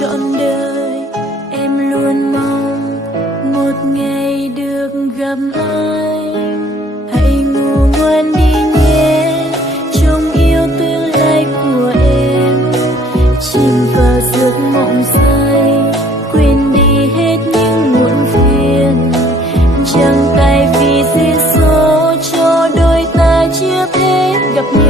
trọn đời. Em luôn mong một ngày được gặp anh. Hãy ngủ ngoan đi nhé, trông yêu tương lai của em. Chìm vào giấc mộng say, quên đi hết những muộn phiền. Chẳng tại vì duyên số cho đôi ta chưa thể gặp nhau.